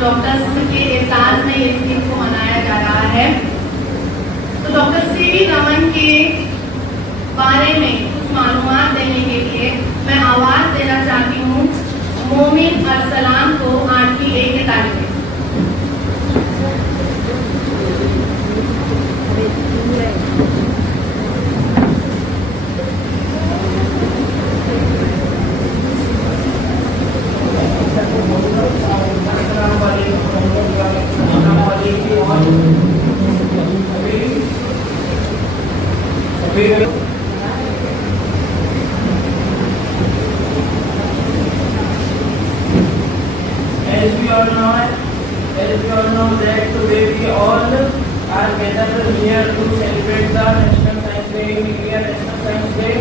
Doctors के एहसास में इस दिन को मनाया जा रहा है। तो डॉक्टर सीवी रमन के बारे में कुछ मालूमात देने के लिए मैं आवाज देना चाहती हूँ मोमिन अरसलान को 8वीं A के तालिब में। As we all know that today we all are gathered here to celebrate the National Science Day. India National Science Day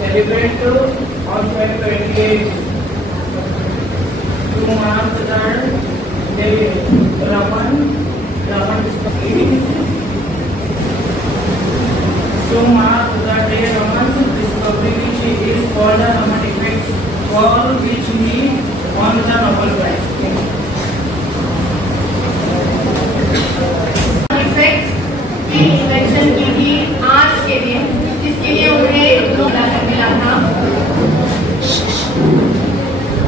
celebrate on February 28. To mark the day Raman discovery. To mark the day Raman's discovery, which is called the Raman effect, for which he won the Nobel Prize. Invention की थी आज के दिन, जिसके लिए उन्हें Nobel मिला था।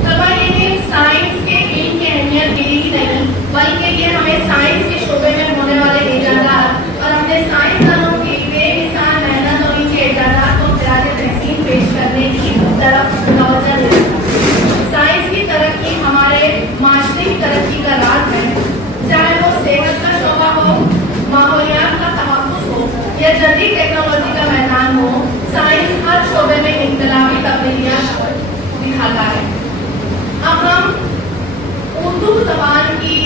तब ये दिन साइंस के इल्म की अहमियत के लिए ही नहीं, बल्कि ये हमें साइंस के शोबे में होने वाले इजादात और अपने साइंसदानों की बेमिसाल मेहनत और इनके इजादात को खिराज तहसीन पेश करने की तरफ तवज्जो देता है। साइंस की तरक्की हमारे माशरे की तरक्की का राज है, चाहे वो सेहत का शोबा हो, माहौलियात का तहफ़्फ़ुज़ हो या जदीद टेक्नोलॉजी का मैदान हो, साइंस हर शोबे में इनकलाबी तब्दीलियाँ दिखाता है। अब हम उर्दू ज़बान की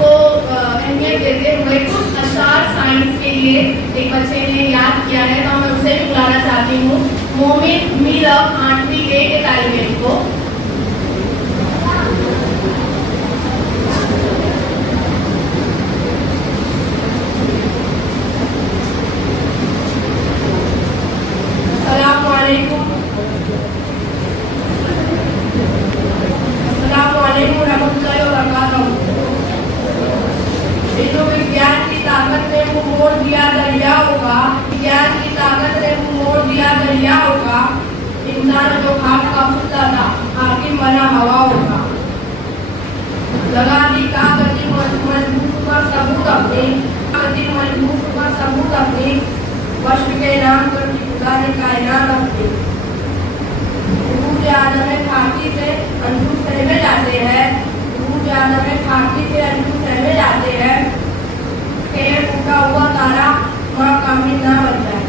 को अहमियत देते हुए कुछ अशार साइंस के लिए एक बच्चे ने याद किया है, तो मैं उसे भी बुलाना चाहती हूँ मोमिन मीरब 8वीं A के तालिब इल्म को। विज्ञान की ताकत ने मुंह मोड़ दिया दरियाओं का, विज्ञान की ताकत ने मुंह मोड़ दिया दरियाओं का, इंसान जो खाक का फुसला था हाकिम बना हवाओं का। लगा दी ताकती मजबूत पर सबूत अपनी, ताकती मजबूत पर सबूत अपनी, वश्व के नाम पर खुदा ने कायनात अपनी। रूज आदम खाकी से अंजू सहमे जाते हैं, रूज आदम खाकी से अंजू सहमे जाते हैं, टूटा हुआ तारा माँ कामिल ना बन जाए।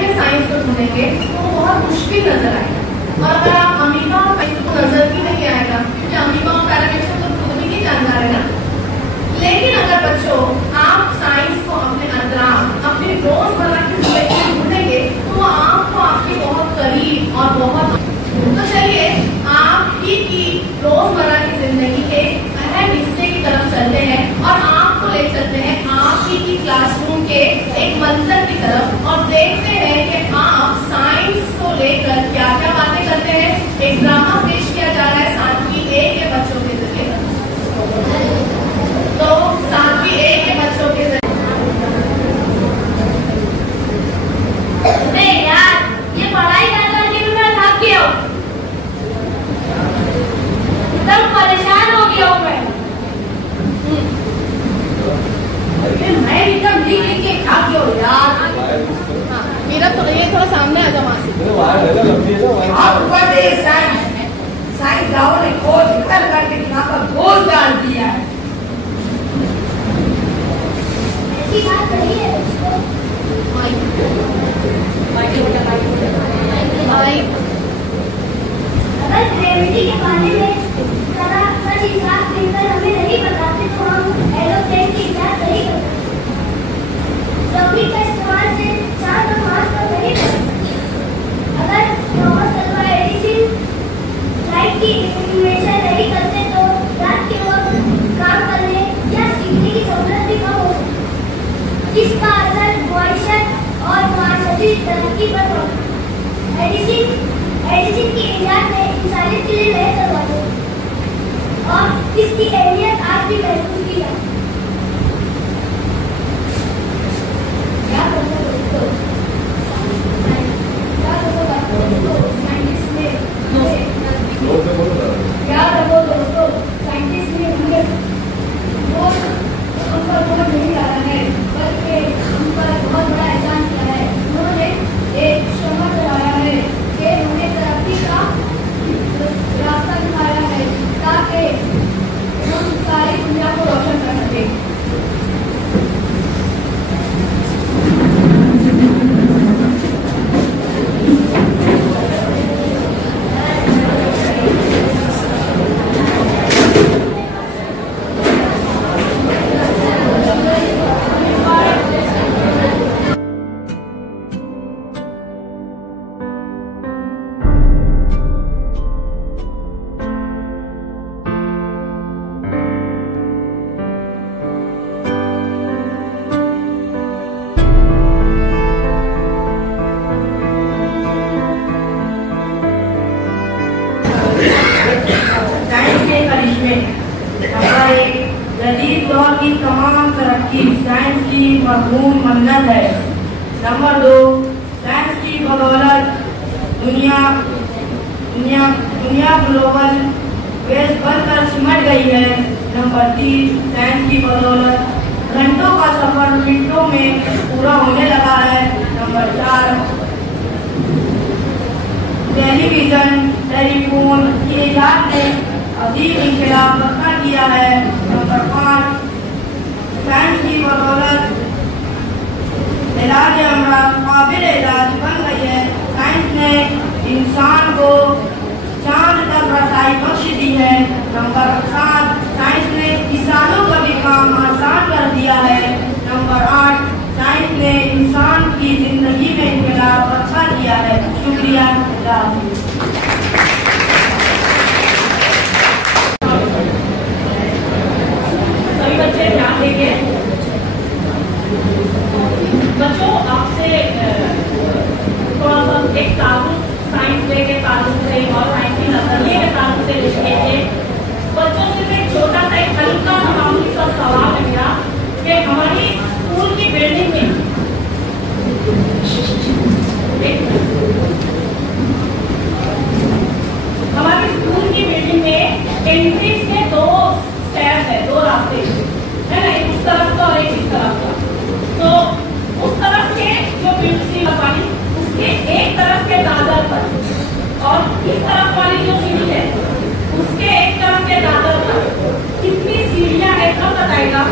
में साइंस को ढूंढेंगे तो बहुत मुश्किल नजर आएगा, और अगर आप अमीबा और को नजर भी नहीं आएगा, क्योंकि अमीबा और पैरामीटर तो खुद भी नहीं जानता है ना। लेकिन अगर बच्चों आप साइंस को अपने अंतराल अपने रोजमर्रा की जिंदगी में ढूंढेंगे तो वो आपको आपके बहुत करीब और बहुत। तो चलिए आप ही की रोजमर्रा की जिंदगी के अहम हिस्से की तरफ चलते हैं और आपको ले चलते हैं आप ही की क्लासरूम के एक मंजर की तरफ और देखते हैं कि आप साइंस को लेकर क्या क्या बातें करते हैं। एक ड्रामा पेश किया जा रहा है 7वीं A के बच्चों के जरिए। टेक्नोलॉजी तरक्की पर पहुंचा। एडिसन की इजाद ने इंसानियत के लिए नए दरवाजे और इसकी अहमियत आज भी महसूस की जाती है। जदीद दौर की तमाम तरक्की साइंस की मरहूम मन्नत है। नंबर 2, साइंस की बदौलत दुनिया ग्लोबल वेज बनकर सिमट गई है। नंबर 3, साइंस की बदौलत घंटों का सफर मिनटों में पूरा होने लगा है। नंबर 4, टेलीविजन टेलीफोन की इजाद ने अजीब इंकलाब बरपा किया है। नंबर 5, साइंस की बदौलत इलाज अमराज काबिल इलाज बन गई है। साइंस ने इंसान को चांद तक रसाई बख्श दी है। नंबर 7, साइंस ने किसानों का भी काम आसान कर दिया है। नंबर 8, साइंस ने इंसान की जिंदगी में इंकलाब बरपा किया है। शुक्रिया। सभी बच्चे ध्यान देंगे। बच्चों आपसे थोड़ा सा एक ताल्लुक साइंस डे के ताल्लुक से और साइंस की नजरिए के ताल्लुक से लिखेंगे। बच्चों से एक छोटा सा एक हल्का सा मामूली सा सवाल है मेरा कि हमारी स्कूल की बिल्डिंग में एंट्रीज के 2 स्टेप्स है, 2 रास्ते है ना, एक उस तरफ का और एक इस तरफ का। तो उस तरफ के जो सीढ़ी वाली उसके एक तरफ के दादर पर और इस तरफ वाली जो सीढ़ी है उसके एक तरफ के दादर पर कितनी सीढ़ियां है कब बताएगा?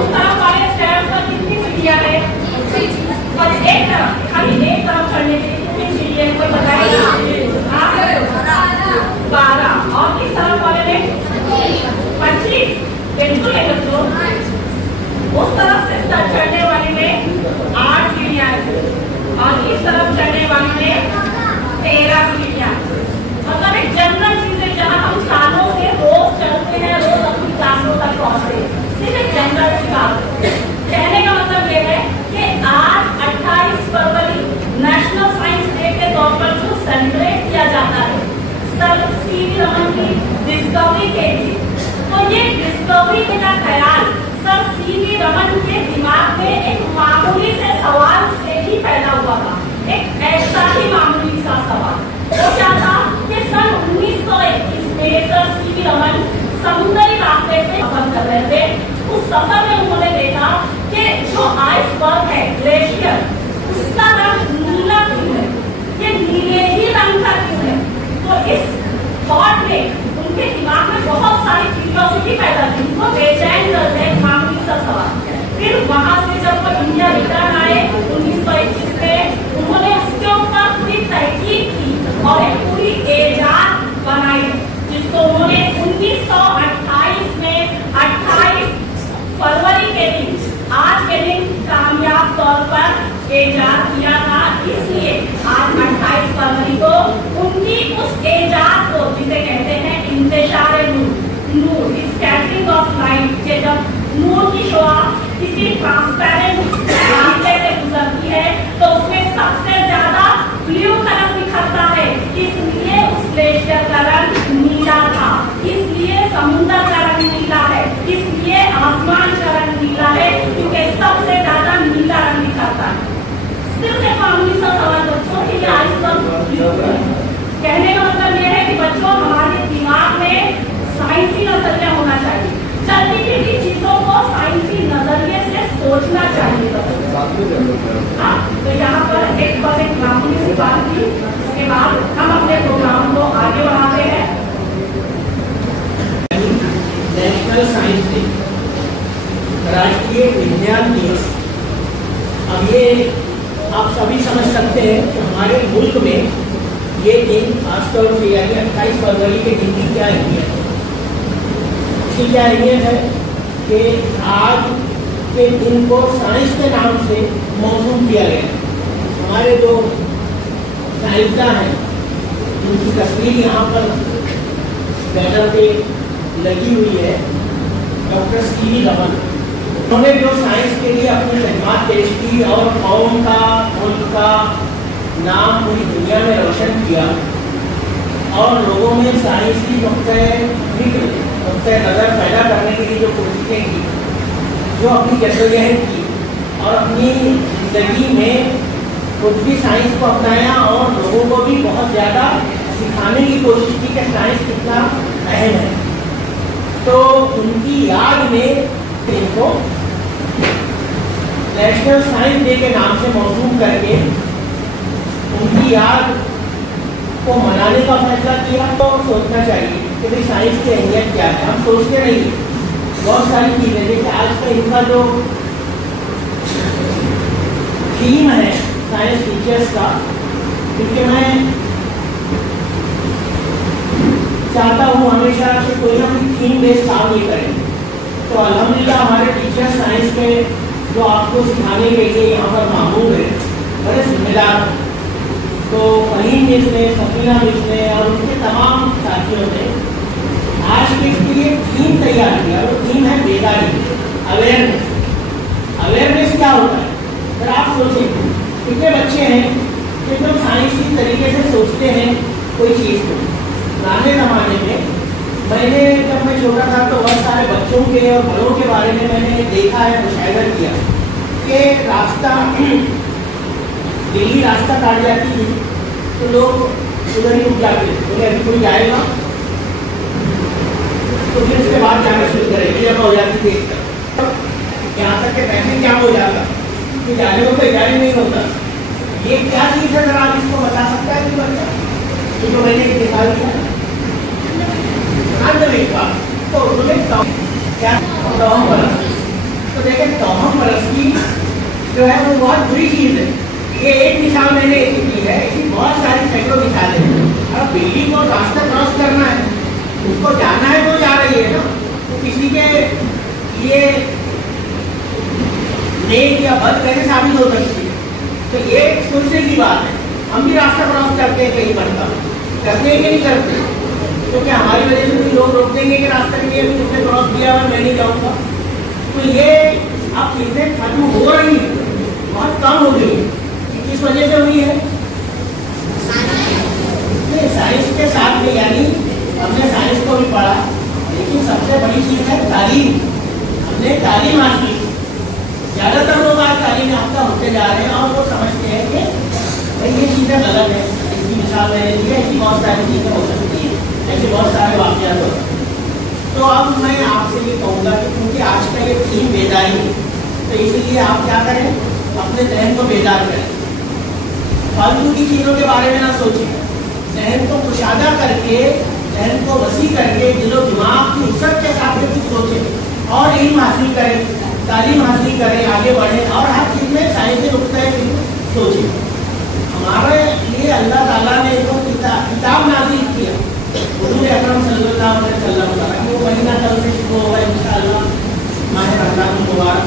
उस तरफ वाले स्टेप्स पर कितनी सीढ़ियां है? और एक तरफ खाली एक तरफ चढ़ने के लिए कितनी सीढ़ियां है कोई बताएगा? 12 और इस तरफ वाले में 25। बिल्कुल है बच्चों। उस तरफ से चढ़ने वाली में 8 सीढ़ियां और इस तरफ चढ़ने वाली में 13 सीढ़ियां। मतलब एक जनरल चीज है जहाँ हम सालों से रोज चलते हैं, रोज अपनी क्लासों तक पहुंचते हैं। सिर्फ एक जनरल सी बात कहने का मतलब ये है कि आज 28 फरवरी नेशनल साइंस डे के तौर पर जो सेलिब्रेट किया जाता है सर सीवी रमन की डिस्कवरी के लिए, तो ये डिस्कवरी का ख्याल सर सीवी रमन के दिमाग में एक मामूली से सवाल से ही पैदा हुआ था। एक ऐसा ही मामूली सा सवाल वो क्या था कि सन 1921 में सर सीवी रमन समुद्री रास्ते से सफर कर रहे थे। उस सफर में उन्होंने देखा कि जो आइसबर्ग है ग्लेशियर उसका रंग नीला क्यों है, ये नीले ही रंग का क्यों है। तो इस थॉट में उनके दिमाग में बहुत सारी क्यूरियोसिटी पैदा की, उनको बेचैन कर दे मामूली सा सवाल। फिर वहां से जब वो इंडिया रिटर्न आए 1921 में उन्होंने उसके ऊपर पूरी तहकीक की और एक पूरी इजाद बनाई जिसको उन्होंने 1928 में 28 फरवरी के दिन आज के दिन कामयाब तौर पर इजाद किया था। इसलिए आज 28 फरवरी को उनकी उस इजाद को जिसे कहते हैं इंतशार नूर, स्कैटरिंग ऑफ लाइट, के जब ट्रांसपेरेंट रास्ते से गुजरती है तो उसमें सबसे ज्यादा ब्लू कलर दिखता है, इसलिए उस ग्लेशियर का रंग नीला था, इसलिए समुद्र का रंग नीला है, इसलिए आसमान का रंग नीला है, क्योंकि सबसे ज्यादा नीला रंग दिखाता है। सिर्फ एक मामूली सा सवाल बच्चों के लिए आइसबर्ग कहने का मतलब यह है कि बच्चों हमारे दिमाग में साइंसी नजरिया होना चाहिए, चलती फिरती चीजों को साइंसी नजरिए से सोचना चाहिए। हाँ, तो यहाँ पर एक मामूली सी बात थी, उसके बाद हम अपने प्रोग्राम को आगे बढ़ाते हैं। नेशनल साइंस डे, राष्ट्रीय विज्ञान दिवस। अब ये आप सभी समझ सकते हैं कि हमारे मुल्क में ये दिन खासतौर से यानी 28 फरवरी के दिन की क्या अहमियत है। इसकी क्या अहमियत है कि आज के दिन को साइंस के नाम से मौसूम किया गया है। हमारे जो साइंसदां हैं उनकी तस्वीर यहाँ पर बैनर पे लगी हुई है, डॉक्टर सी रमन। उन्होंने जो साइंस के लिए अपनी खिदमत पेश की और कौम का, मुल्क का नाम पूरी दुनिया में रोशन किया और लोगों में साइंसी नुक्ते नज़र पैदा करने के लिए जो कोशिशें की, जो अपनी जद्दोजहद की और अपनी ज़िंदगी में खुद भी साइंस को अपनाया और लोगों को भी बहुत ज़्यादा सिखाने की कोशिश की कि साइंस कितना अहम है। तो उनकी याद में इनको नेशनल साइंस डे के नाम से मौसूम करके उनकी याद को मनाने का फैसला किया। तो सोचना चाहिए कि भाई साइंस की अहमियत क्या है। हम सोचते नहीं, बहुत सारी चीज़ें जैसे आज का इनका जो थीम है साइंस टीचर्स का, क्योंकि मैं चाहता हूँ हमेशा कि कोई ना कोई थीम बेस्ड काम ये करें। तो अल्हम्दुलिल्लाह हमारे टीचर साइंस के जो आपको सिखाने के लिए यहाँ पर मौजूद है, बड़े जिम्मेदार। तो फहीम मिस ने, सफीना मिस ने और उनके तमाम साथियों ने आज के इसके लिए थीम तैयार किया। वो थीम है बेदारी, अवेयरनेस। अवेयरनेस क्या होता है? अगर आप सोचें, कितने बच्चे हैं कि एकदम साइंसी तरीके से सोचते हैं कोई चीज़ को। पुराने ज़माने में मैंने, जब मैं छोटा था तो बहुत सारे बच्चों के और बड़ों के बारे में मैंने देखा है, मुशाहिदा किया कि रास्ता दिल्ली रास्ता काट जाती थी तो लोग उधर ही रुक जाते थे, बोले अभी कोई जाएगा तो फिर उसके बाद जाना शुरू करेंगे। जब हो जाती थी यहाँ तक के पैसे क्या हो जाता कि जाने को कोई गाड़ी नहीं होता। ये क्या चीज़ है, अगर आप इसको बता सकता है कि बच्चा तो मैंने देखा दिया अंधविश्वास। तो उन्होंने क्या तोहम परस्त, तो देखें तोहम परस्ती जो है वो बहुत बुरी चीज़ है। ये एक मिसाल मैंने ऐसी दी है, ऐसी बहुत सारी सैकड़ों मिसालें हैं। अब बिल्ली को रास्ता क्रॉस करना है, उसको जाना है तो जा रही है ना, तो किसी के लिए नेक या बद कैसे साबित हो सकती है। तो ये सोचने की बात है। हम भी रास्ता क्रॉस करते हैं कहीं पर, करते हैं कि नहीं करते, क्योंकि हमारी वजह से भी लोग रोक देंगे कि रास्ते के लिए उसने क्रॉस किया और मैं नहीं जाऊँगा। तो ये अब चीज़ें खत्म हो रही है, बहुत कम हो गई। किस वजह से हुई है? साइंस के साथ में, यानी हमने साइंस को भी पढ़ा, लेकिन सबसे बड़ी चीज़ है तालीम। हमने तालीम हासिल की। ज़्यादातर लोग आज तालीम याफ्ता होते जा रहे हैं और वो समझते हैं कि भाई ये चीज़ें गलत है। इसकी मिसाल मैंने दी है, ऐसी बहुत सारी चीज़ें हो सकती हैं, ऐसे बहुत सारे वाक़यात होते हैं। तो अब मैं आपसे ये कहूँगा कि क्योंकि आज का ये थीम बेदारी है, तो इसीलिए आप क्या करें, अपने जहन को बेदार करें। फालतू की चीज़ों के बारे में ना सोचें, जहन को कुशादा करके, जहन को वसी करके, दिलो दिमाग की वुसअत के साथ में कुछ सोचें और इल्म हासिल करें, तालीम हासिल करें, आगे बढ़ें और हर चीज़ में साइंसी नुक्ते सोचें। हमारे लिए अल्लाह ताला ने जो किताब नाज़िल किया, हुज़ूर अकरम सल्लल्लाहु अलैहि वसल्लम का, वो महीना कल से शुरू होगा इंशाअल्लाह, माह रमज़ान मुबारक,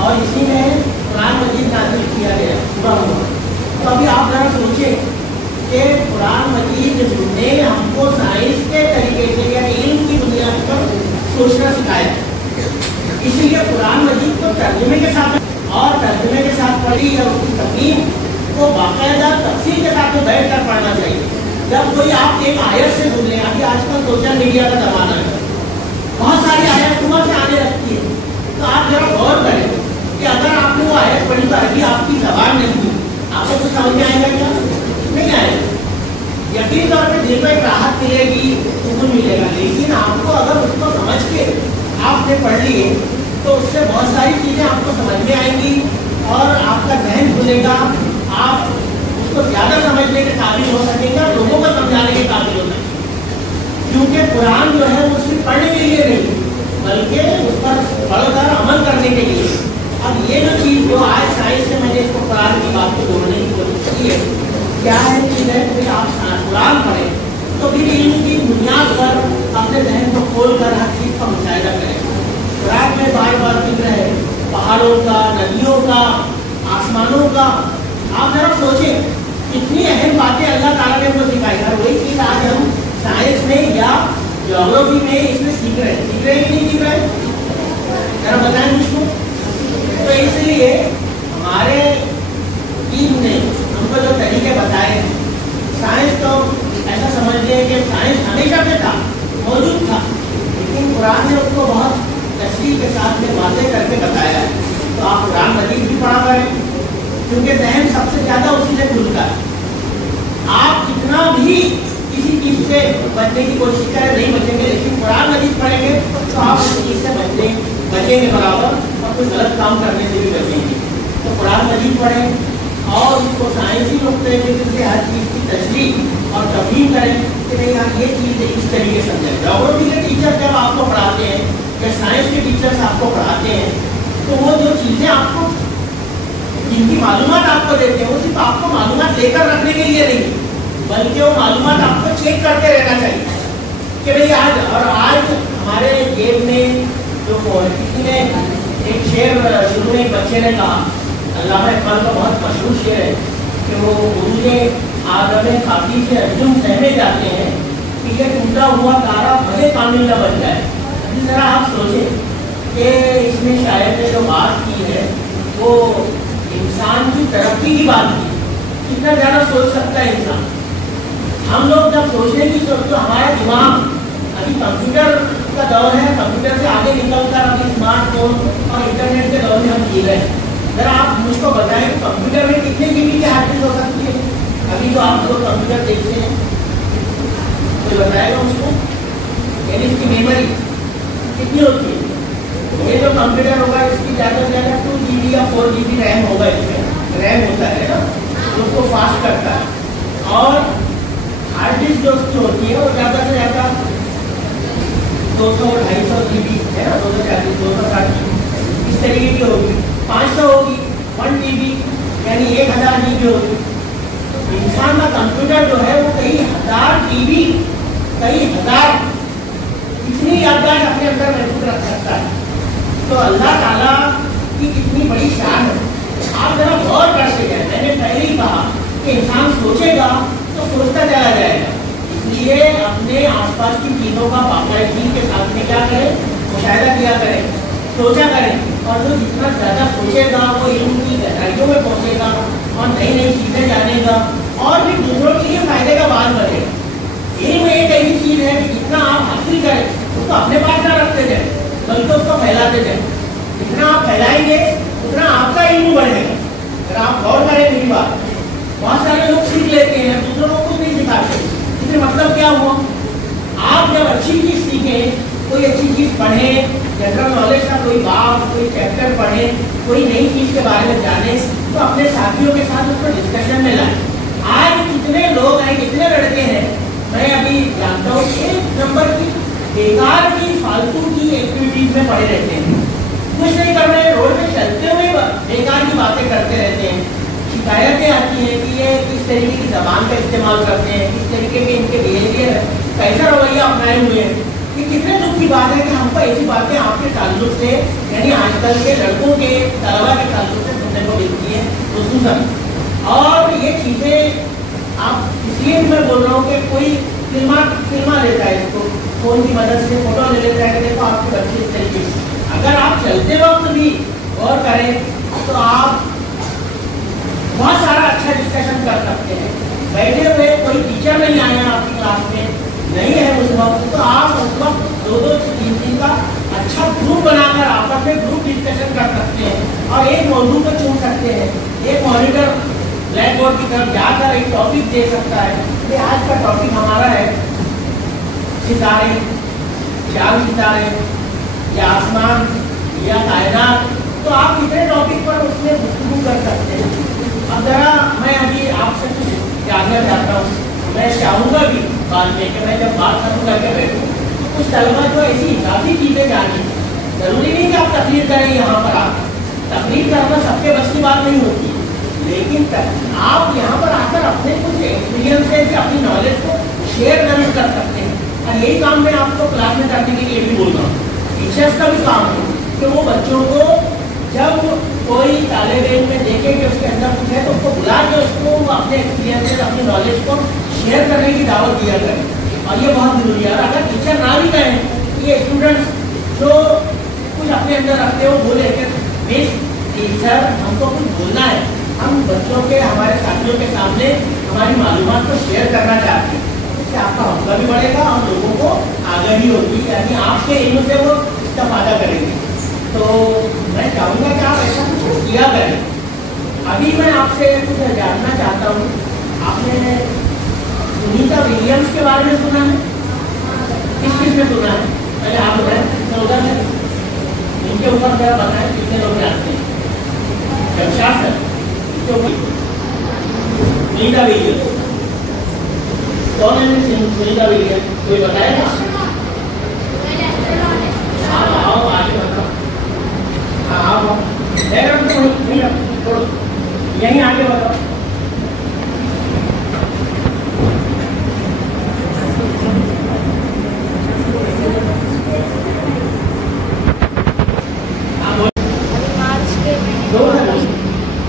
और इसी में कुरान मजीद नाज़िल किया गया पूरा हुआ। तो अभी आप जरा सोचें कि कुरान मजीद ने हमको साइंस के तरीके से या इल्म की बुनियाद पर सोचना सिखाया। इसलिए कुरान मजीद को तर्जुमे के साथ और तर्जुमे के साथ पढ़ी या उसकी तकलीम को बाकायदा तफसीर के साथ में बैठ कर पढ़ना चाहिए। जब कोई आप एक आयत से सुन लें, अभी आजकल सोशल मीडिया का जमाना है, बहुत सारी आयत सुबह से आने लगती है, तो आप जरा गौर करें कि अगर आपने वो आयत पढ़ी तो अभी आपकी जबान नहीं हुई, आपको कुछ समझ में आएगा क्या? नहीं आएगा। यकीन तौर पर दिल में एक राहत मिलेगी, सुकून मिलेगा, लेकिन आपको अगर उसको समझ के आपने पढ़ लिए तो उससे बहुत सारी चीज़ें आपको समझ में आएंगी और आपका ध्यान खुलेगा, आप उसको ज़्यादा समझने के काबिल हो सकेंगे और लोगों को समझाने के काबिल हो सकेंगे। क्योंकि कुरान जो है वो सिर्फ पढ़ने के लिए नहीं, बल्कि उस पर पढ़कर अमल करने के लिए। अब ये जो चीज़ जो आज साइंस से मैंने इसको कुरान की बात को जोड़ने की कोशिश की है, क्या है चीज़ है कि आप कुरान पढ़ें तो फिर इल्म की बुनियाद पर अपने जहन को खोल कर हर चीज़ का मुशाहिदा करें। कुरान में बार बार जिक्र है पहाड़ों का, नदियों का, आसमानों का। आप जरा सोचें कितनी अहम बातें अल्लाह ताला ने हमको सिखाई है। वही चीज़ आज हम साइंस में या ज्योग्राफी में इसमें सीख रहे हैं कि नहीं सीख रहे हैं? जरा बताएं मुझको। तो इसलिए हमारे टीम ने हमको जो तरीके बताए, साइंस तो ऐसा समझ लें कि साइंस हमेशा से था, मौजूद था, लेकिन कुरान ने उसको बहुत तशरीह के साथ में वाज़ेह करके बताया है। तो आप कुरान मजीद भी पढ़ा करें, क्योंकि जहन सबसे ज़्यादा उसी से खुलता है। आप जितना भी किसी चीज़ से बचने की कोशिश करें नहीं बचेंगे, लेकिन कुरान मजीद पढ़ेंगे तो आप उस चीज़ से बचेंगे बराबर, और कोई गलत काम करने से भी बचेंगे। तो कुरान मजीद पढ़ें और उसको साइंसी नुक्ते से हर चीज़ की तशरीह और तफहीम करें कि नहीं यार ये चीज़ इस तरीके से समझें। ज्योग्राफी के टीचर जब आपको पढ़ाते हैं या साइंस के टीचर्स आपको पढ़ाते हैं तो वो जो चीज़ें आपको जिनकी मालूमात आपको देते हैं वो सिर्फ आपको मालूमात लेकर रखने के लिए नहीं, बल्कि वो मालूमात आपको चेक करते रहना चाहिए कि भाई आज हमारे जेब में जो किसी ने एक शेर शुरू में एक बच्चे ने कहा, अल्लामा इकबाल का बहुत मशहूर शेर है कि वो उनके आदम खाकी से अर्जुन सहमे जाते हैं कि ये टूटा हुआ तारा भले कामिल न बन जाए। इस तरह आप सोचें कि इसमें शायद ने जो बात की है वो इंसान की तरक्की की बात की, कितना ज़्यादा सोच सकता है इंसान। हम लोग जब सोचने की सोच तो हमारा दिमाग अभी कंप्यूटर का दौर है, कंप्यूटर से आगे निकलकर अभी स्मार्टफोन और इंटरनेट के दौर में हम जी रहे हैं। जरा आप मुझको बताएं कंप्यूटर में कितने जीबी की हार्ड डिस्क हो सकती है? अभी तो आप लोग कंप्यूटर देखते हैं, कोई बताएगा मुझको? यानी इसकी मेमोरी कितनी होती है? ये जो कंप्यूटर होगा इसकी ज़्यादा से ज़्यादा 2 GB या 4 GB रैम होगा, इसमें रैम होता है ना, उसको फास्ट करता है। और हार्ड डिस्क जो होती है वो ज़्यादा से ज़्यादा 200-250 GB है ना, 240, 260 इस तरीके की होगी। 500 होगी, 1 GB यानी 1000 GB होगी। इंसान का कंप्यूटर जो है वो कई हज़ार GB, कई हज़ार इतनी याददाश्त अपने अंदर महसूस रख सकता है। तो अल्लाह ताला की कितनी बड़ी शान है, आप जरा गौर करते हैं। मैंने पहले ही कहा कि इंसान सोचेगा तो सोचता चला जाएगा, इसलिए अपने आसपास की चीज़ों का बाकायदगी के साथ में क्या करें, मुशाहिदा किया करें, सोचा करें। और जो जितना ज़्यादा सोचेगा वो इल्म की गहराइयों में पहुँचेगा और नई नई चीज़ें जानेगा और भी दूसरों के लिए फायदे का बात बनेगा। इल्म एक ऐसी चीज़ है कि जितना आप हासिल करें उसको अपने पास ना रखते जाए, बल्कि उसको फैलाते जाए। जितना आप फैलाएंगे उतना आपका इल्म बढ़ेगा। अगर आप गौर करें मेरी बात, बहुत सारे लोग सीख लेते हैं, दूसरों को नहीं सिखाते। इससे मतलब क्या हुआ? आप जब अच्छी चीज़ सीखें, कोई अच्छी चीज़ पढ़ें, जनरल नॉलेज का कोई बात, कोई चैप्टर पढ़ें, कोई नई चीज़ के बारे में जाने, तो अपने साथियों के साथ उसको डिस्कशन में लाएं। आज कितने लोग हैं, कितने लड़के हैं, मैं अभी जानता हूँ, 1 नंबर की बेकार की फालतू की एक्टिविटीज में पड़े रहते हैं, कुछ नहीं कर रहे, रोड में चलते हुए बेकार की बातें करते रहते हैं। शिकायतें आती हैं कि ये किस तरीके की जबान का इस्तेमाल करते हैं, किस तरीके के इनके बिहेवियर है, कैसा रवैया अपनाए हुए हैं। ये कितने दुख की बात है कि हमको ऐसी बातें आपके ताल्लुक से, यानी आजकल के लड़कों के तलबा के ताल्लुक से सुनने को मिलती है खुसूसन। और ये चीज़ें आप इसलिए भी मैं बोल रहा हूँ कि कोई फिल्मा लेता है, इसको फ़ोन की मदद से फ़ोटो ले लेता है कि देखो आपके बच्चे इस तरीके से। अगर आप चलते और करें तो आप बहुत सारा अच्छा डिस्कशन कर सकते हैं। बैठे हुए कोई टीचर नहीं आया आपकी क्लास में, नहीं है उस वक्त, तो आप उस वक्त 2-2 3-3 का अच्छा ग्रुप बनाकर आपस में ग्रुप डिस्कशन कर सकते हैं और एक मौजू को चुन सकते हैं। एक मॉनिटर ब्लैक बोर्ड की तरफ जाकर एक टॉपिक दे सकता है कि आज का टॉपिक हमारा है सितारे, चांद सितारे या आसमान या कायनात, तो आप इतने टॉपिक पर उसमें गुफ्तगू कर सकते हैं। अब जरा मैं अभी आपसे कुछ जानना चाहता हूँ, मैं चाहूँगा भी बाद में कि मैं जब बात खत्म करके बैठूँ तो कुछ तलबा जो ऐसी काफ़ी चीज़ें जानी, जरूरी नहीं कि आप तकरीर करें यहाँ पर आकर, तकरीर करना सबके बस की बात नहीं होती, लेकिन आप यहाँ पर आकर अपने कुछ एक्सपीरियंसेस या अपनी नॉलेज को शेयर जरूर कर सकते हैं। और यही काम मैं आपको क्लास में करने के लिए भी बोल रहा हूँ। टीचर्स का भी काम है कि वो बच्चों को जब कोई तालिब इल्म में देखे कि उसके अंदर कुछ है तो उसको बुला के उसको अपने एक्सपीरियंसेस अपनी नॉलेज को शेयर करने की दावत दिया करें, और ये बहुत जरूरी है। और अगर टीचर ना भी कहें ये स्टूडेंट्स जो कुछ अपने अंदर रखते हो बोले कि मिस टीचर हमको कुछ बोलना है, हम बच्चों के हमारे साथियों के सामने हमारी मालूमात को शेयर करना चाहते हैं, इससे आपका हौसला भी बढ़ेगा और लोगों को आगाही होगी, यानी आपके इल्म से वो इस्तेफादा करेंगे। तो मैं चाहूँगा कि आप ऐसा कुछ किया करें। अभी मैं आपसे कुछ जानना चाहता हूँ, आपने सुनीता विलियम्स के बारे में सुना है? किस में सुना है? पहले आप बताएं, उधर से इनके ऊपर जरा बताएं कितने लोग जानते हैं? शमशाद सर, सुनीता विलियम्स कौन है? सुनीता विलियम्स कोई बताएगा? आओ आगे बताओ। हाँ यहीं आगे बताओ।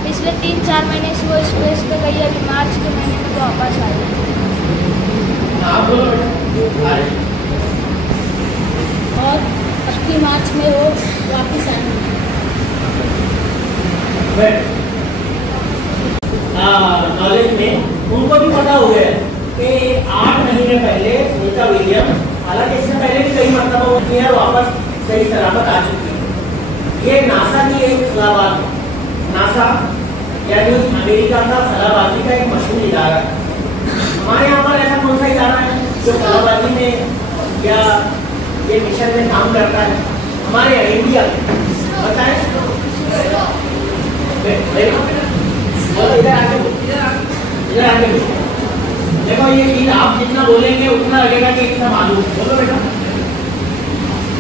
पिछले 3-4 महीने से वो स्पेस पे गई, अभी मार्च के महीने में तो वापस आई। और 8 मार्च में वो वापस आई। नॉलेज में उनको भी पता हो गया कि 8 महीने पहले सुनीता विलियम्स, हालांकि इससे पहले भी कई मरतबा होती है, वापस सही सलामत आ चुकी है। ये नासा की एक खलाबाज, नासा यानी अमेरिका का खलाबाजी का एक मशहूर इदारा है। हमारे यहाँ पर ऐसा कौन सा इदारा है जो खलाबाजी में या ये मिशन में काम करता है? हमारे इंडिया में बताएं। इधर आगे देखो, ये चीज आप जितना बोलेंगे उतना लगेगा कि इतना मालूम। बोलो बेटा।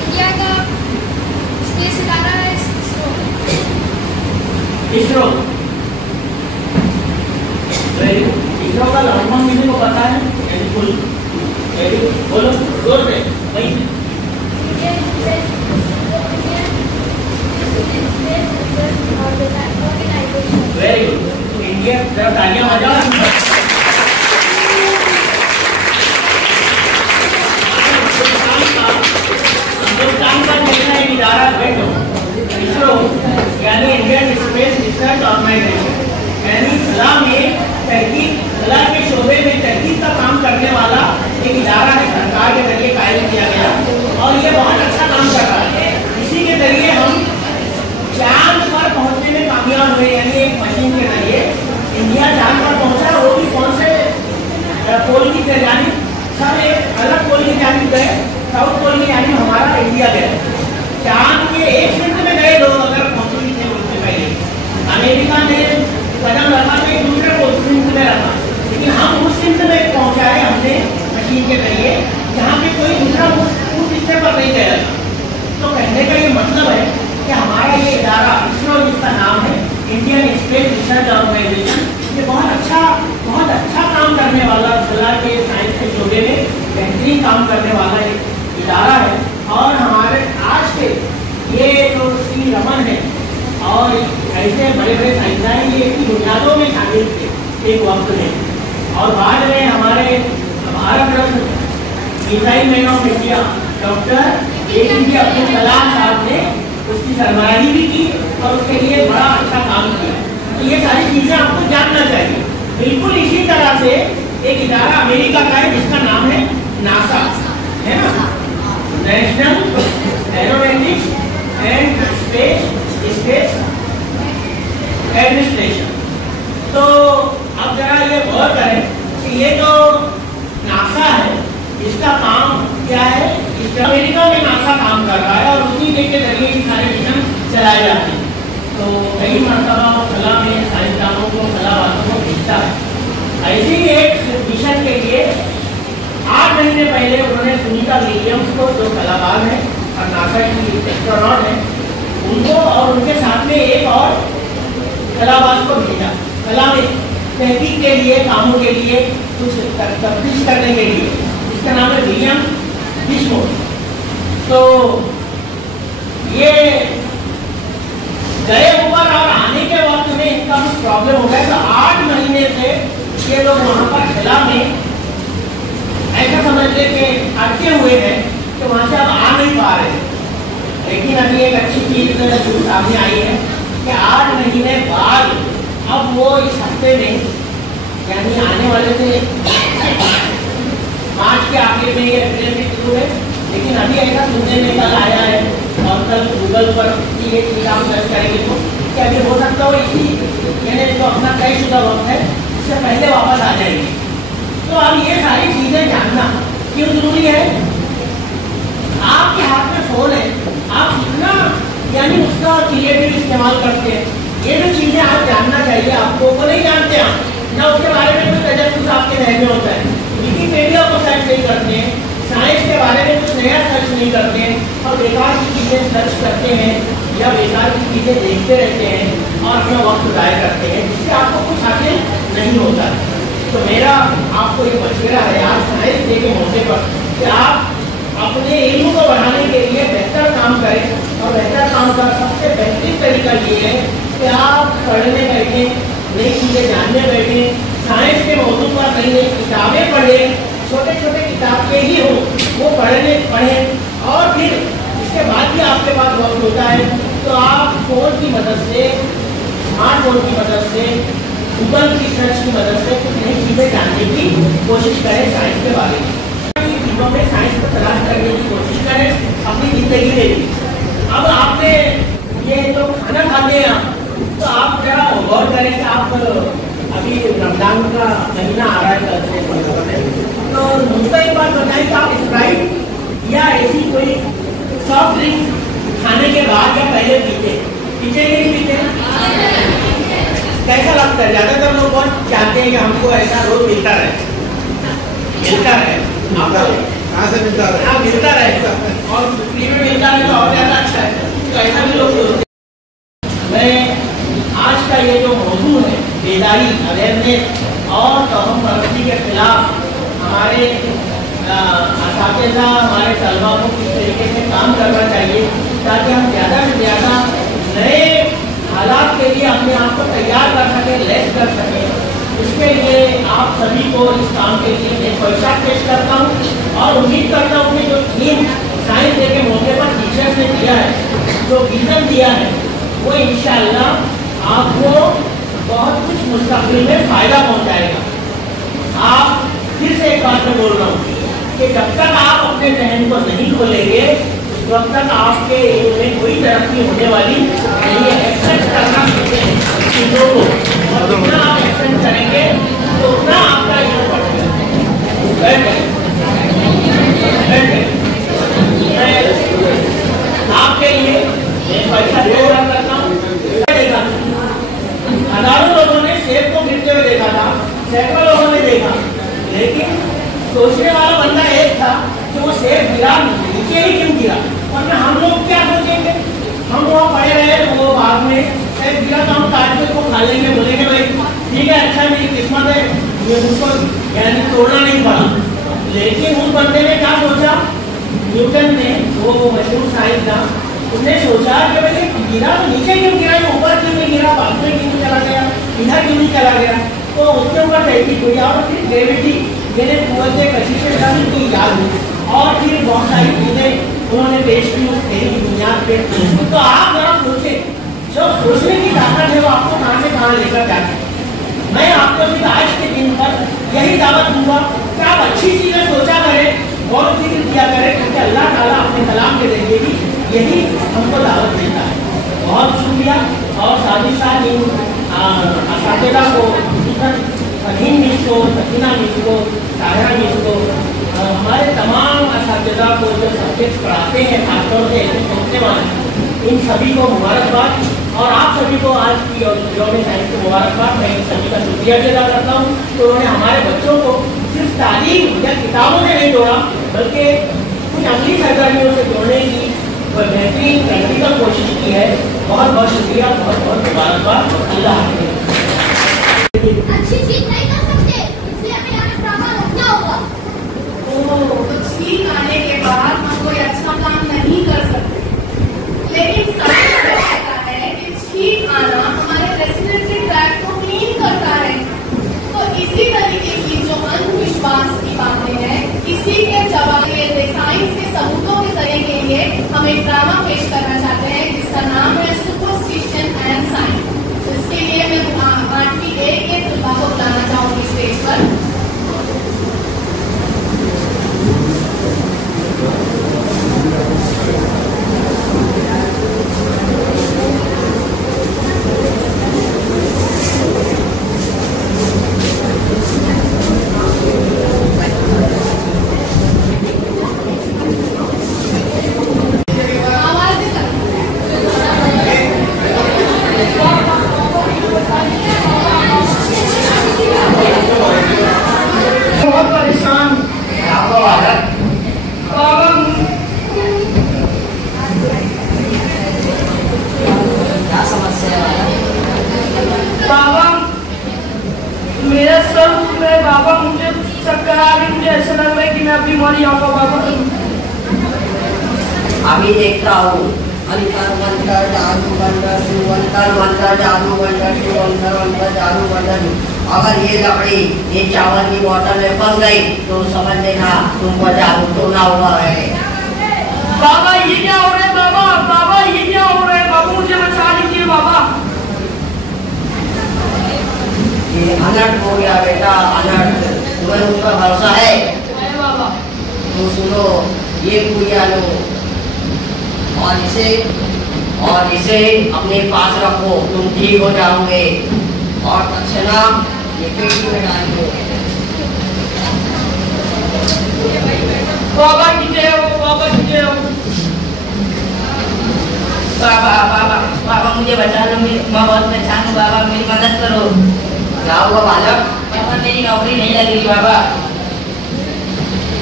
इंडिया का स्पेस इदारा है इसरो। इसरो का लॉन्ग किसी को पता है? बोलो जोर से वही। Very good. इंडिया जरा तालियां बजाओ। हिंदुस्तान का पहला एक इदारा इसरो यानी इंडियन स्पेस रिसर्च ऑर्गेनाइजेशन, यानी कला में तहकीक, कला के शोबे में तहकीक का काम करने वाला एक इदारा है, सरकार के जरिए कायम किया गया और ये बहुत अच्छा काम कर रहा है। इसी के जरिए हम चांद पर पहुंचने में कामयाब हुए, यानी एक मशीन के जरिए इंडिया चांद पर पहुंचा। वो भी कौन से पोल की जानिब? सब एक अलग पोल की जानिब गए, साउथ पोल की जानिब हमारा इंडिया गया। चांद के एक सिंध में गए लोग अगर पहुंचे नहीं थे उससे पहले, अमेरिका ने कदम रखा तो एक दूसरे को सिंध में रखा, लेकिन हम उस सिंध में पहुंचाए हमने मशीन के जरिए जहाँ पे कोई दूसरा उस हिस्से पर नहीं गया। तो कहने का ये मतलब है कि हमारा ये इदारा इसरो, जिसका नाम है इंडियन स्पेस रिसर्च ऑर्गेनाइजेशन, ये बहुत अच्छा काम करने वाला, कला के साइंस के शोबे में बेहतरीन काम करने वाला एक इदारा है। और हमारे आज के ये जो श्री रमन है और ऐसे बड़े बड़े साइंसदान ये इसकी बुनियादों में शामिल थे एक वक्त में, और बाद में हमारे Bharat Ratna missile man of India doctor APJ Abdul Kalam sahab ने उसकी सरबराही भी की और उसके लिए बड़ा अच्छा काम किया। तो ये सारी चीजें आपको जानना चाहिए। बिल्कुल इसी तरह से एक इदारा अमेरिका का है जिसका नाम है नासा, है ना, national aeronautics and space administration. तो अब जरा ये गौर करें कि ये जो नासा है इसका काम क्या है। इस अमेरिका में नासा काम कर रहा है और उसी के जरिए ये सारे मिशन चलाए जाते हैं। तो कई मरतबा कला में साइंसदानों को, कलावादों को भेजता है। ऐसे ही एक मिशन के लिए 8 महीने पहले उन्होंने सुनीता विलियम्स को, जो कलाकार है और नासा की एस्ट्रोनॉट है, उनको और उनके साथ में एक और कलाबाज को भेजा कला में तहकीक के लिए, कामों के लिए, कुछ तफ्तीश करने के लिए। इसका नाम है विलियम डिशमोर। तो ये गए ऊपर और आने के वक्त में इनका कुछ प्रॉब्लम हो गया। तो 8 महीने से ये लोग वहाँ पर खिला में ऐसा समझ ले कि अटके हुए हैं कि वहाँ से अब आ नहीं पा रहे। लेकिन अभी एक अच्छी चीज सामने आई है कि 8 महीने बाद अब वो इस हफ्ते में, यानी आने वाले थे मार्च के आखिर में, ये अप्रैल में शुरू है, लेकिन अभी ऐसा सुनने में कल आया है और कल गूगल पर ये चीज आप सर्च करेंगे तो कि अभी हो सकता हो इसी, यानी जो अपना तयशुदा वक्त है इससे पहले वापस आ जाएंगे। तो अब ये सारी चीजें जानना क्यों जरूरी है। आपके हाथ में फोन है, आप कितना यानी उसका क्रिएटिव इस्तेमाल करते हैं, ये जो चीजें आप जानना चाहिए। आपको वो नहीं जानते आप, ना उसके बारे में कोई तजस्सुस आपके ध्यान में होता है। विकिपीडिया को सर्च नहीं करते हैं, साइंस के बारे में कुछ नया सर्च नहीं करते हैं और बेकार की चीजें सर्च करते हैं या बेकार की चीजें देखते रहते हैं और अपना वक्त ज़ाया करते हैं, जिससे आपको कुछ हासिल नहीं होता। तो मेरा आपको ये मशवरा है आज साइंस डे के मौके पर कि आप अपने इल्म को बढ़ाने के लिए बेहतर काम करें। और बेहतर काम का सबसे बेहतरीन तरीका ये है कि आप पढ़ने बैठें, नई चीज़ें जानने बैठें, साइंस के मौजूद पर नई नई किताबें पढ़ें, छोटे छोटे किताब के ही हो वो पढ़ें और फिर इसके बाद भी आपके पास वक्त होता है तो आप फोन की मदद से, स्मार्टफोन की मदद से, गूगल की सर्च की मदद से कुछ नई चीज़ें जानने की कोशिश करें साइंस के बारे में। चीज़ों में साइंस को तलाश करने की कोशिश करें अपनी ज़िंदगी में। अब आपने ये तो खाना खाते हैं तो आप जरा गौर करें कि आप अभी रमजान का महीना आ रहा है कल से, तो मुझको एक बात बताएं कि आप स्प्राइट या ऐसी कोई सॉफ्ट ड्रिंक खाने के बाद या पहले पीते कि नहीं पीते? कैसा लगता है? ज्यादातर लोग बहुत चाहते हैं कि हमको ऐसा रोज मिलता रहे। आपको कहाँ से मिलता रहे? हाँ, मिलता रहे और फ्री में मिलता रहे तो और ज्यादा अच्छा है। तो ऐसा भी लोग सोचते हैं। मैं आज का ये जो मौजूद है, बेदारी, अवेयरनेस और तौहम परस्ती के खिलाफ हमारे असातिज़ा, हमारे तलबा को किस तरीके से काम करना चाहिए ताकि हम ज़्यादा से ज़्यादा नए हालात के लिए अपने आप को तैयार कर सकें, लैस कर सकें। इसके लिए आप सभी को इस काम के लिए मैं पैसा पेश करता हूँ और उम्मीद करता हूँ कि जो थीम साइंस डे के मौके पर टीचर्स ने दिया है, जो विजन दिया है, वो इंशाअल्लाह आपको बहुत कुछ मुस्तकबिल में फ़ायदा पहुँचाएगा। आप फिर से एक बात मैं बोल रहा हूँ कि जब तक आप अपने जहन को नहीं खोलेंगे तब तक आपके इल्म में कोई तरक्की होने वाली नहीं है। एक्सेप्ट करना सीखते हैं चीज़ों को, और जितना आप एक्सेप्ट करेंगे तो उतना आपका इल्म बढ़ेगा। आपके लिए पैसा प्रोग्राम करता हूँ। हजारों लोगों ने सेब को गिरते हुए देखा था, सैकड़ों लोगों ने देखा, लेकिन सोचने वाला बंदा एक था कि वो सेब गिरा नीचे ही क्यों गिरा। और हम लोग क्या सोचेंगे, हम वहाँ पड़े रहे वो बाद में सेब गिरा तो हम काट के उसको खा लेंगे, बोलेंगे भाई ठीक है, अच्छा मेरी किस्मत है, ये उसको यानी तोड़ना नहीं पड़ा। लेकिन उस बंदे ने क्या सोचा, न्यूटन ने, वो मशहूर साइंसदान, उसने सोचा कि भाई गिरा तो नीचे क्यों गिरा, ऊपर क्यों नहीं गिरा, बाद में क्यों चला गया, इधर क्यों नहीं चला गया। तो उसके ऊपर तहकीक हुई और फिर ग्रेविटी मैंने कुवत कशिश को याद हुई और फिर बहुत सारी चीज़ें उन्होंने पेश की उस थ्योरी की बुनियाद पे। तो आप जरा सोचें जो सोचने की ताकत है वो आपको कहाँ से कहाँ लेकर जाती है। मैं आपको सिर्फ आज के दिन पर यही दावत दूंगा कि आप अच्छी चीजें सोचा करें, गौर फिक्र किया करें, क्योंकि अल्लाह ताला अपने कलाम के जरिए भी यही हमको दावत देता है। बहुत शुक्रिया। और साथ ही साथ इन असातिज़ा को, फहीम मिस को, सकीना मिस को, साहिरा मिस को, हमारे तमाम असातिज़ा को जो सब्जेक्ट पढ़ाते हैं, खासतौर से ऐसे सोचने वाले, इन सभी को मुबारकबाद। और आप सभी को आज की यौम साइंस को मुबारकबाद। मैं सभी का शुक्रिया भी अदा करता हूँ कि उन्होंने हमारे बच्चों को सिर्फ तालीम या किताबों से नहीं जोड़ा, बल्कि कुछ अगली सरगर्मियों से जोड़ने की बेहतरीन प्रैक्टिकल कोशिश की है। बहुत बहुत शुक्रिया, बहुत बहुत मुबारकबाद। अल्लाह हाफ़िज़। अच्छी चीज नहीं कर सकते, इसलिए हमें यहाँ ड्रामा रखना होगा। तो ठीक आने के बाद हम कोई अच्छा काम नहीं कर सकते, लेकिन साइंस कहता है कि ठीक आना हमारे रेस्पिरेटरी ट्रैक्ट को क्लीन करता है। तो इसी तरीके की जो अंधविश्वास की बातें हैं, इसी के जवाब साइंस के सबूतों के जरिए के लिए हम एक ड्रामा पेश करना चाहते हैं जिसका नाम है सुपरस्टिशन एंड साइंस। इसके लिए मैं 8वीं A के तलबा को बुलाना चाहूंगी स्टेज पर। बाबा मुझे चक्कर आ रही, मुझे ऐसा लग रहा है कि मैं अभी मर जाऊंगा बाबा। अभी देखता हूँ। अंतर मंतर जादू बंदर तू, अंतर मंतर जादू बंदर तू, अंतर मंतर जादू बंदर तू। अगर ये लकड़ी ये चावल की बोतल में फंस गई तो समझ लेना तुमको जादू टोना हुआ है। बाबा ये क्या हो रहा है बाबा? बाबा ये क्या हो रहा है बाबा? मुझे बचा लीजिए बाबा। ये अनर्थ हो गया बेटा, अनर्थ। तुम्हें उस पर भरोसा है? बाबा तो सुनो, ये पूजा लो और इसे अपने पास रखो, तुम ठीक हो जाओगे। और दक्षिणा ये पेटी में डाल दो। बाबा की जय हो, बाबा की जय हो। बाबा बाबा बाबा मुझे बचा लो, मैं बहुत परेशान हूँ बाबा, मेरी मदद करो। क्या हुआ बालक? बाबा मेरी नौकरी नहीं लगेगी बाबा।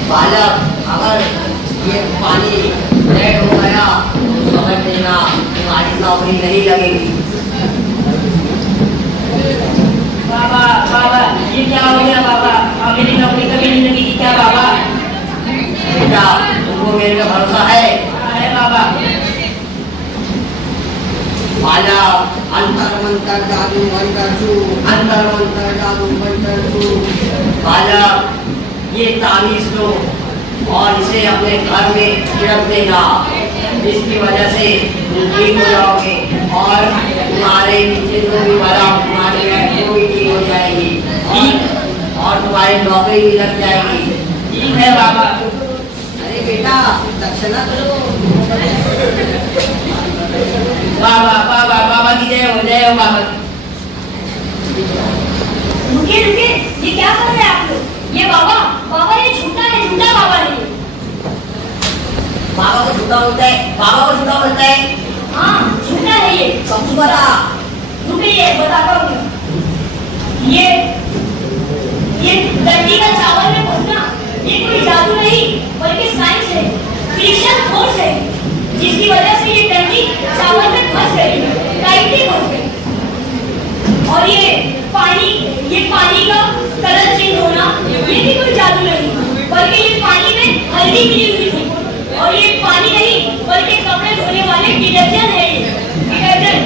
बालक अगर ये पानी रेड हो गया तो समझ लेना तुम्हारी नौकरी नहीं लगेगी। बाबा बाबा ये क्या हो गया बाबा? मेरी नौकरी कभी नहीं लगेगी क्या बाबा? बेटा तुमको मेरे पे भरोसा है? है बाबा। बालक अंतर मंतर जादू मंतर छू, अंतर मंतर जादू मंतर छू। बालक ये तावीज लो और इसे अपने घर में छिड़क देना, जिसकी वजह से तुम ठीक हो जाओगे और तुम्हारे नीचे जो भी भरा तुम्हारे में वो भी ठीक हो जाएगी। और तुम्हारी नौकरी भी लग जाएगी। ठीक है बाबा। अरे बेटा दक्षिणा करो। बाबा बाबा बाबा की जय हो बाबा। रुके रुके, ये क्या कर रहे हैं आप लोग? ये बाबा बाबा ये झूठा है, झूठा बाबा है। बाबा को झूठा बोलता है? बाबा को झूठा बोलता है? हाँ झूठा है ये। समझ बता। रुकिए बताता हूँ। ये धरती का चावल में घुसना ये कोई जादू नहीं बल्कि साइंस है, फ्रिक्शन फोर्स है, जिसकी वजह से ये धरती चावल में फंस गई, टाइटली फंस गई। और ये पानी का कलर चेंज होना ये भी कोई जादू नहीं, बल्कि ये पानी में हल्दी मिली हुई थी। और ये पानी नहीं बल्कि कपड़े धोने वाले डिटर्जेंट है। डिटर्जेंट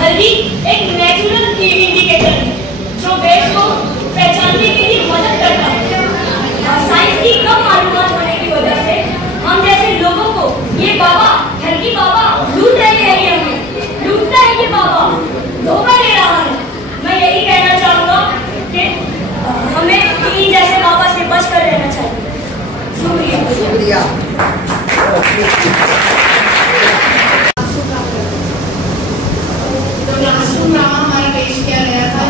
हल्दी एक नेचुरल इंडिकेटर है जो बेस को पहचानने के लिए मदद करता है। और साइंस की कम मालूमात होने की वजह से हम जैसे लोगों को ये बाबा धरती बाबा लूट रहे हैं, ये हमें लूट शुक्रिया। तो क्लासरूम ड्रामा हमारा पेश किया गया था,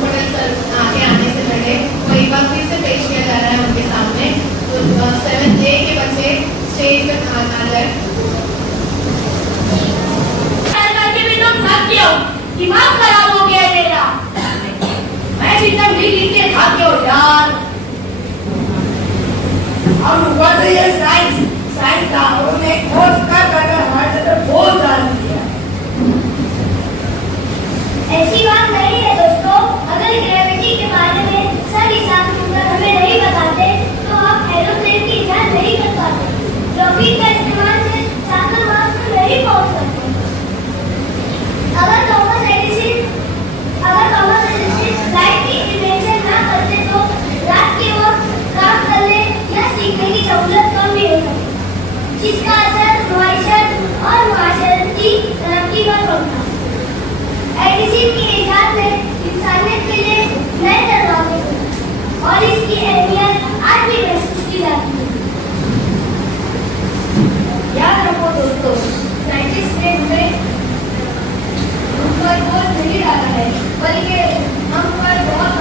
पटेल सर आगे आने से पहले वो एक बार फिर से पेश किया जा रहा है उनके सामने। तो 7th A के बच्चे स्टेज पे आ जाए। दिमाग खराब हो गया मेरा। मैं जितना लिख के थक गया यार। और ऊपर से ये साइंस दानों ने खोज कर हमारे से बोझ डाल दिया। ऐसी बात नहीं है दोस्तों। अगर ग्रेविटी के बारे में सर हिसाब हमें नहीं बताते तो आप एरोप्लेन की इजाजत नहीं कर पाते। रॉकेट का इस्तेमाल से चांद मार्स में नहीं पहुंच सकते। अगर थॉमस एडिसन लाइट की इन्वेंशन ना करते तो रात के वक्त काम करने या सीखने की सहूलत कम भी हो सकती, जिसका असर मुआशरत और मुआशरती तरक्की पर पड़ता। एडिसन की इजाद ने इंसानियत के लिए नए दरवाजे खोले और इसकी अहमियत आज भी महसूस की जाती है। याद रखो दोस्तों, साइंटिस्ट ने हमें बोझ नहीं डाला है, बल्कि हम पर बहुत